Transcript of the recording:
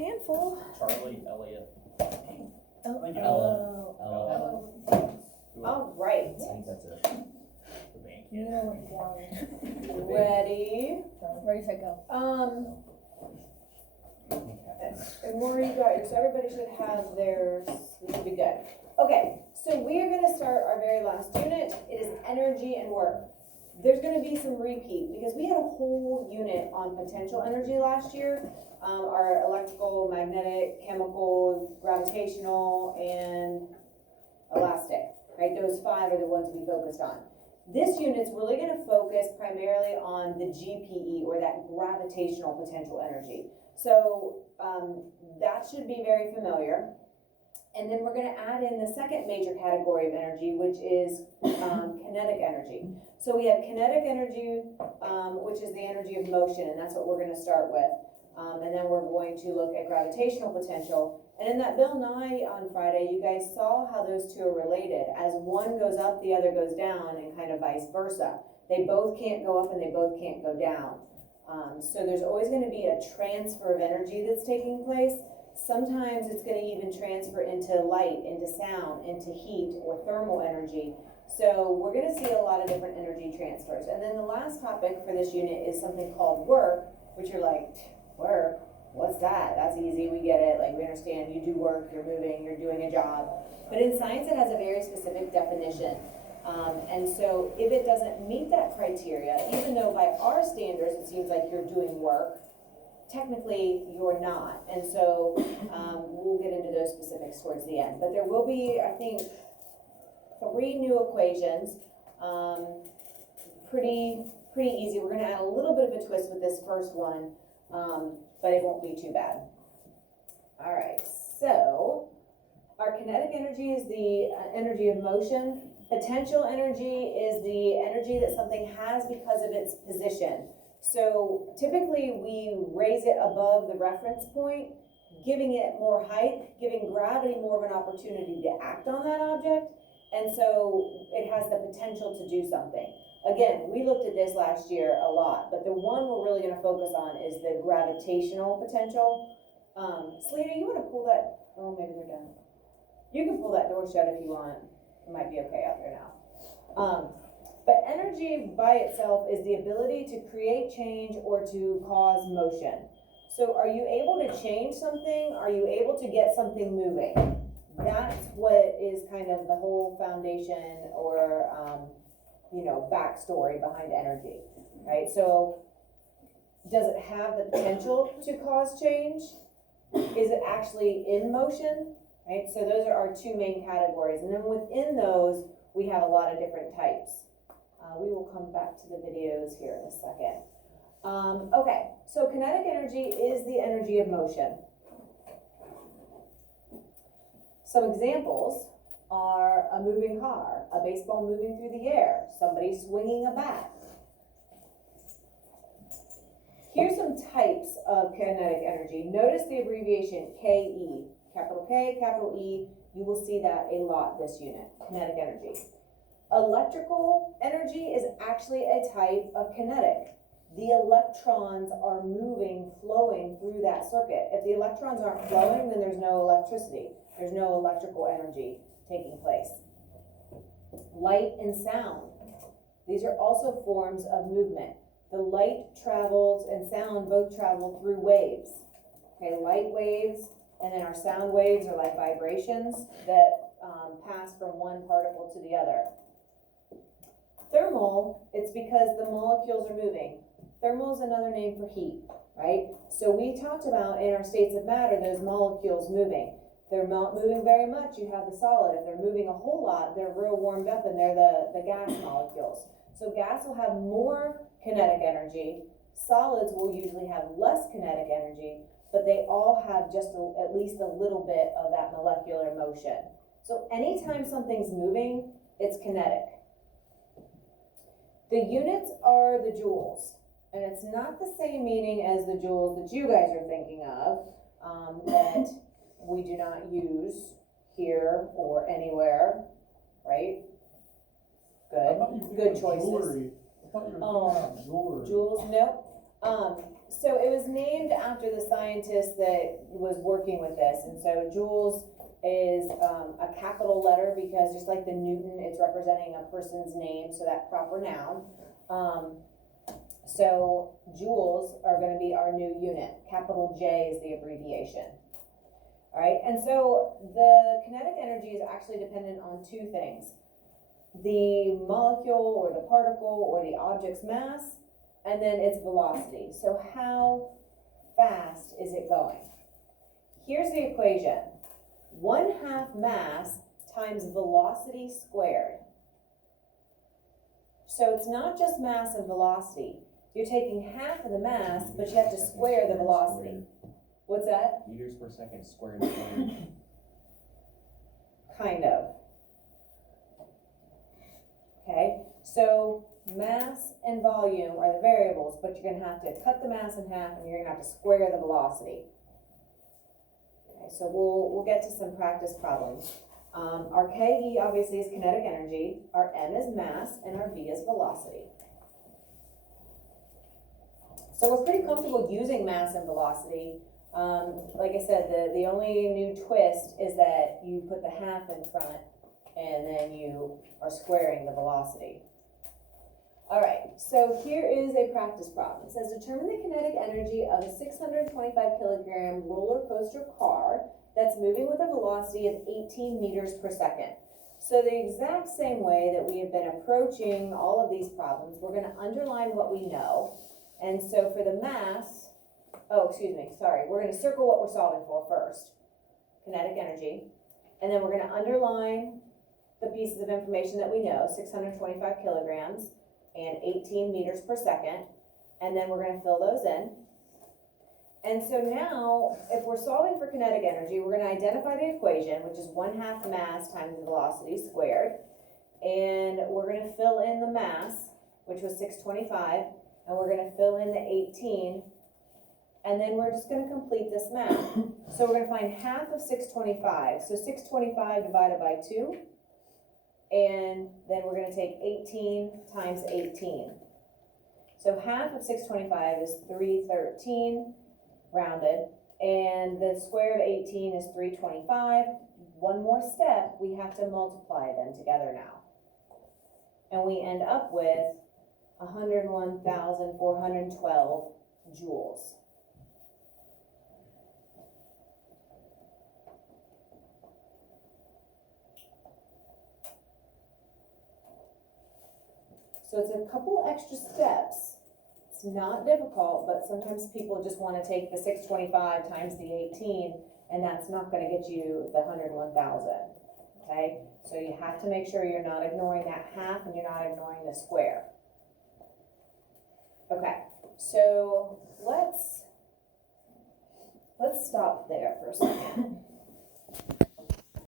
handful. Charlie Elliott. Oh. All right. I think that's it. The bank. You know what down. Ready? Ready, set, go. And Maureen, you got yours, so everybody should have theirs, this should be good. Okay, so we are gonna start our very last unit. It is energy and work. There's gonna be some repeat, because we had a whole unit on potential energy last year. Our electrical, magnetic, chemical, gravitational, and elastic, right? Those 5 are the ones we focused on. This unit's really gonna focus primarily on the GPE, or that gravitational potential energy. So that should be very familiar. And then we're gonna add in the second major category of energy, which is kinetic energy. So we have kinetic energy, which is the energy of motion, and that's what we're gonna start with. And then we're going to look at gravitational potential. And in that Bill Nye on Friday, you guys saw how those two are related. As one goes up, the other goes down, and kind of vice versa. They both can't go up and they both can't go down. So there's always going to be a transfer of energy that's taking place. Sometimes it's going to even transfer into light, into sound, into heat, or thermal energy. So we're going to see a lot of different energy transfers. And then the last topic for this unit is something called work, which you're like, work? What's that? That's easy, we get it. Like, we understand you do work, you're moving, you're doing a job. But in science, it has a very specific definition. And so if it doesn't meet that criteria, even though by our standards it seems like you're doing work, technically you're not. And so we'll get into those specifics towards the end. But there will be, I think, 3 new equations. Pretty easy. We're going to add a little bit of a twist with this first one, but it won't be too bad. All right, so our kinetic energy is the energy of motion. Potential energy is the energy that something has because of its position. So typically we raise it above the reference point, giving it more height, giving gravity more of an opportunity to act on that object, and so it has the potential to do something. Again, we looked at this last year a lot, but the one we're really going to focus on is the gravitational potential. Selena, you want to pull that? Oh, maybe they're done. You can pull that door shut if you want. It might be okay out there now. But energy by itself is the ability to create change or to cause motion. So are you able to change something? Are you able to get something moving? That's what is kind of the whole foundation or, backstory behind energy, right? So does it have the potential to cause change? Is it actually in motion? Right, so those are our 2 main categories, and then within those we have a lot of different types. We will come back to the videos here in a second. Okay, so kinetic energy is the energy of motion. Some examples are a moving car, a baseball moving through the air, somebody swinging a bat. Here's some types of kinetic energy. Notice the abbreviation KE. Capital K, capital E, you will see that a lot this unit, kinetic energy. Electrical energy is actually a type of kinetic. The electrons are moving, flowing through that circuit. If the electrons aren't flowing, then there's no electricity. There's no electrical energy taking place. Light and sound. These are also forms of movement. The light travels and sound both travel through waves. Okay, light waves. And then our sound waves are like vibrations that pass from one particle to the other. Thermal, it's because the molecules are moving. Thermal is another name for heat, right? So we talked about in our states of matter, those molecules moving. They're not moving very much, you have the solid. If they're moving a whole lot, they're real warmed up and they're the gas molecules. So gas will have more kinetic energy. Solids will usually have less kinetic energy, but they all have just at least a little bit of that molecular motion. So anytime something's moving, it's kinetic. The units are the joules, and it's not the same meaning as the joules that you guys are thinking of, that we do not use here or anywhere, right? Good choices. Jewelry. I thought you were talking about jewelry. Joules, no. so it was named after the scientist that was working with this, and so joules is a capital letter because just like the Newton, it's representing a person's name, so that proper noun. So joules are gonna be our new unit. Capital J is the abbreviation. All right, and so the kinetic energy is actually dependent on two things: the molecule or the particle or the object's mass, and then its velocity. So how fast is it going? Here's the equation: 1/2 mass times velocity squared. So it's not just mass and velocity. You're taking half of the mass, but you have to square the velocity. What's that? Meters per second squared. Squared. Kind of. Okay, so mass and volume are the variables, but you're gonna have to cut the mass in half and you're gonna have to square the velocity. Okay, so we'll get to some practice problems. Our KE obviously is kinetic energy, our M is mass, and our V is velocity. So we're pretty comfortable using mass and velocity. Like I said, the only new twist is that you put the half in front and then you are squaring the velocity. All right, so here is a practice problem. It says determine the kinetic energy of a 625 kilogram roller coaster car that's moving with a velocity of 18 meters per second. So the exact same way that we have been approaching all of these problems, we're gonna underline what we know. And so for the mass, we're gonna circle what we're solving for first, kinetic energy. And then we're gonna underline the pieces of information that we know, 625 kilograms and 18 meters per second. And then we're gonna fill those in. And so now, if we're solving for kinetic energy, we're gonna identify the equation, which is 1/2 mass times the velocity squared. And we're gonna fill in the mass, which was 625, and we're gonna fill in the 18, and then we're just gonna complete this math. So we're gonna find half of 625, so 625 divided by 2, and then we're gonna take 18 times 18. So half of 625 is 313, rounded, and the square of 18 is 325. One more step, we have to multiply them together now. And we end up with 101,412 joules. So it's a couple extra steps. It's not difficult, but sometimes people just want to take the 625 times the 18, and that's not going to get you the 101,000. Okay? So you have to make sure you're not ignoring that half and you're not ignoring the square. Okay, so let's stop there for a second.